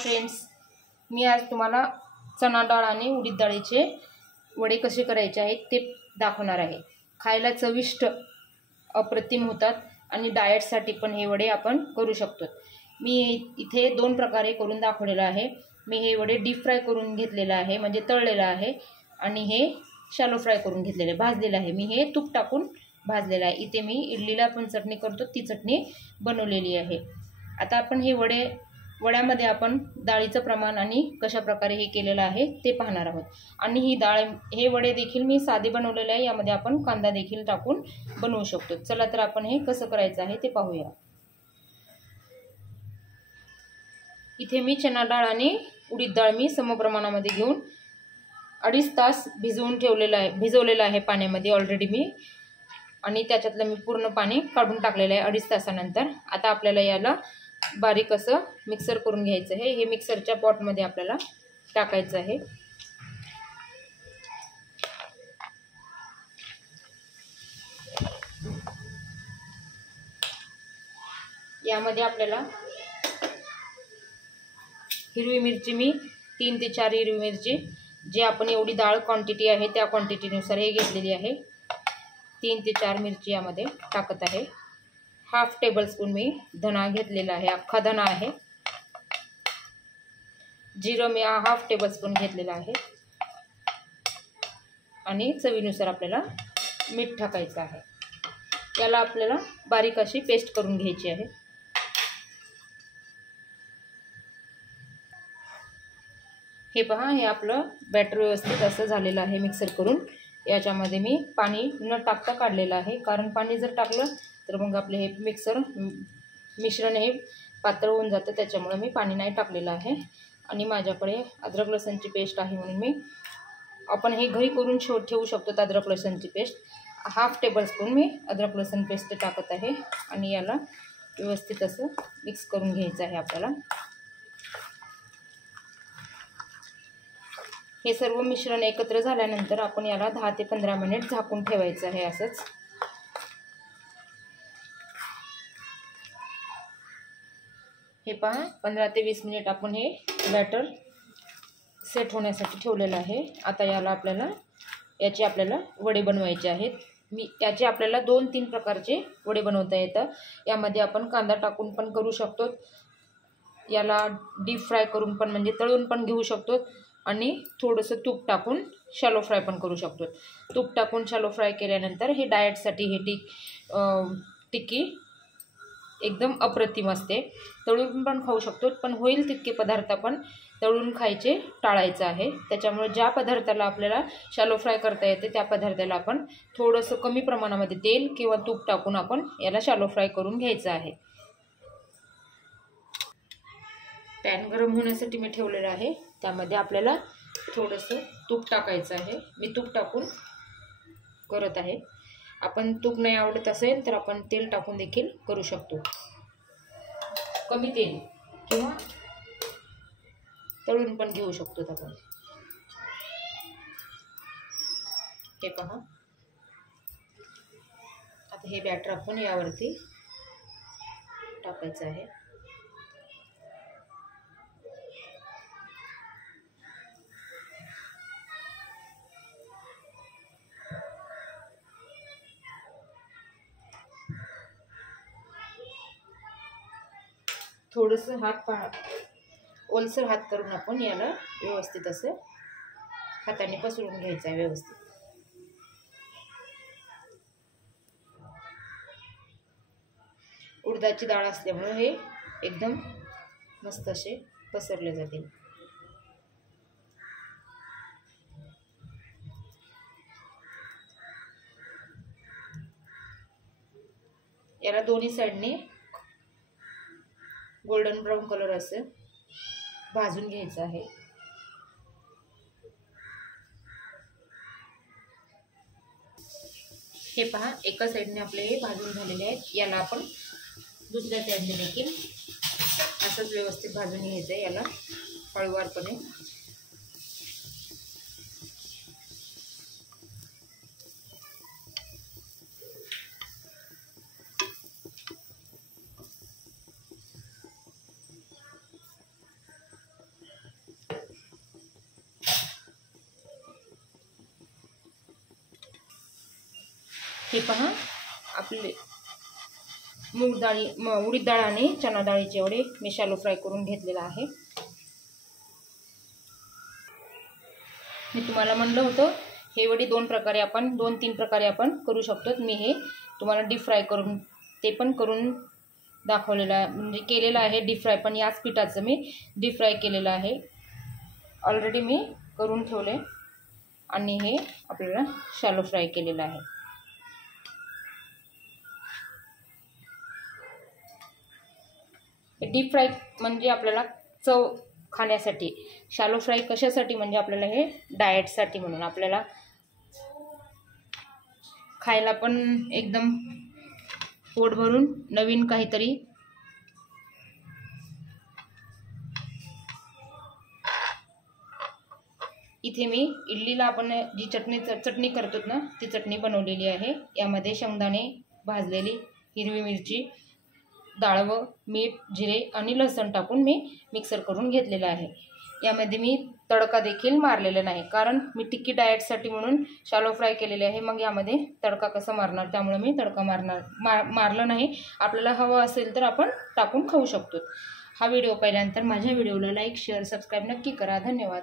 Friends, मी आज तुम्हाला चणा डाळ आणि उडीद डाळीचे वडे कसे करायचे आहेत ते दाखवणार आहे। खायला चविष्ट अप्रतिम होतात आणि डाएटसाठी पण हे वडे आपण करू शकतो। मी इथे दोन प्रकारे करून दाखवलेला आहे। मी हे वडे डीप फ्राय करून घेतलेले आहे, म्हणजे तळलेले आहे, आणि हे शॅलो फ्राय करून घेतलेले भाजलेले आहे। मी हे तूप टाकून भाजलेले आहे। इथे मी इडलीला पण चटणी करतो ती चटणी बनवलेली आहे। आता आपण हे वड्यामध्ये आपण डाळीचं प्रमाण आणि कशा प्रकारे हे केलेलं आहे ते पाहणार आहोत। आणि हे वडे देखील मी साधे बनवलेले आहे, यामध्ये आपण कांदा देखील टाकून बनवू शकतो। चला तर आपण हे कसं करायचं आहे ते पाहूया। इथे मी चणा डाळ आणि उडीद डाळ मी समप्रमाणामध्ये घेऊन 2.5 तास भिजवलेलं आहे पाण्यामध्ये ऑलरेडी मी, आणि त्याच्यातलं मी पूर्ण पाणी काढून टाकलेलं आहे 2.5 तासानंतर। आता आपल्याला याला बारीक असं मिक्सर करून घ्यायचं आहे। हे मिक्सरच्या पॉटमध्ये आपल्याला टाकायचं आहे। यामध्ये आपल्याला हिरवी मिरची मी 3 ते 4 हिरवी मिरची, जे आपण एवढी डाळ क्वांटिटी आहे त्या क्वांटिटीनुसार हे घेतलेली आहे। 3 ते 4 मिरची यामध्ये टाकत आहे। हाफ टेबलस्पून मी धना घेतलेला आहे, अख्खा धना आहे। जिरं मी हाफ टेबलस्पून घेतलेला आहे, आणि चवीनुसार आपल्याला मीठ टाकायचं आहे। याला आपल्याला बारीक अशी पेस्ट करून घ्यायची आहे। हे पहा, हे आपलं बॅटर व्यवस्थित असं झालेलं आहे मिक्सर करून। याच्यामध्ये मी पाणी न टाकता काढलेलं आहे, कारण पाणी जर टाकलं तर मग आपले हे मिश्रण हे पातळ होऊन जातं, त्याच्यामुळे मी पाणी नाही टाकलेलं आहे। आणि माझ्याकडे अद्रक लसूणची पेस्ट आहे, म्हणून आपण हे घरी करून ठेवू शकतो। अद्रक लसूणची पेस्ट हाफ टेबलस्पून मी अद्रक लसूण पेस्ट टाकत आहे, आणि याला व्यवस्थित असं मिक्स करून घ्यायचं आहे आपल्याला। हे सर्व मिश्रण एकत्र झाल्यानंतर आपण याला 10 ते 15 मिनिट झाकून ठेवायचं आहे असंच। हे पहा, 15 ते 20 मिनिट आपण हे बॅटर सेट होण्यासाठी ठेवलेलं आहे। आता याचे आपल्याला वडे बनवायचे आहेत। याचे आपल्याला 2-3 प्रकारचे वडे बनवता येतात। यामध्ये आपण कांदा टाकून पण करू शकतो, याला डीप फ्राय करून पण म्हणजे तळून पण घेऊ शकतो, आणि थोडंसं तूप टाकून शॅलो फ्राय पण करू शकतो। तूप टाकून शॅलो फ्राय केल्यानंतर हे डाएटसाठी हे टिक्की एकदम अप्रतिम असते। तळून पण खाऊ शकतो, पण होईल तितके पदार्थ आपण तळून खायचे टाळायचं आहे। त्याच्यामुळे ज्या पदार्थाला आपल्याला शॅलो फ्राय करता येते त्या पदार्थाला आपण थोडंसं कमी प्रमाणामध्ये तेल किंवा तूप टाकून आपण याला शॅलो फ्राय करून घ्यायचं आहे। पॅन गरम होण्यासाठी मी ठेवलेलं आहे, त्यामध्ये आपल्याला थोडंसं तूप टाकायचं आहे। मी तूप टाकून करत आहे। आपण तूप नाही आवडत असेल तर आपण तेल टाकून देखील करू शकतो, कमी तेल, किंवा तळून पण घेऊ शकतो आपण। हे पहा, आता हे बॅटर आपण यावरती टाकायचं आहे। थोडंसं ओलसर हात करून आपण याला व्यवस्थित असं हाताने पसरून घ्यायचं आहे व्यवस्थित। उडदाची डाळ असल्यामुळे हे एकदम मस्त असे पसरले जातील। याला दोन्ही साइडने गोल्डन ब्राउन कलर असं भाजून घ्यायचं आहे। हे पहा, एका साइडने आपले हे भाजून झालेले आहेत। याला आपण दुसऱ्या साइडने देखील असंच व्यवस्थित भाजून घ्यायचं आहे, याला हळूवारपणे। हे पहा आपले उडीद डाळ आणि चणा डाळीचे वडे मी शॅलो फ्राय करून घेतलेला आहे. मी तुम्हाला म्हणलं होतं हे वडी 2 3 प्रकारे आपण करू शकतो. मी हे तुम्हाला डीप फ्राय करून ते पण करून दाखवलेलं आहे, म्हणजे केलेलं आहे डीप फ्राय, पण याच पिठाचं मी डीप फ्राय केलेलं आहे. ऑलरेडी मी करून ठेवले आणि हे आपल्याला शॅलो फ्राय केलेलं आहे. डीप फ्राय म्हणजे आपल्याला चव खाण्यासाठी, शॅलो फ्राय कशासाठी म्हणजे आपल्याला हे डाएटसाठी, म्हणून आपल्याला खायला पण एकदम पोट भरून नवीन काहीतरी. इथे मी इडलीला आपण जी चटणी करतो ना ती चटणी बनवलेली आहे. यामध्ये शेंगदाणे भाजलेली, हिरवी मिरची, डाळवं, मीठ, जिरे आणि लसूण टाकून मी मिक्सर करून घेतलेलं आहे. यामध्ये मी तडका देखील मारलेला नाही, कारण मी टिक्की डाएटसाठी म्हणून शॅलो फ्राय केलेले आहे. मग यामध्ये तडका कसा मारणार, त्यामुळे मी तडका मारलं नाही. आपल्याला हवं असेल तर आपण टाकून खाऊ शकतो. हा व्हिडिओ पाहिल्यानंतर माझ्या व्हिडिओला लाईक, शेअर, सबस्क्राईब नक्की करा. धन्यवाद.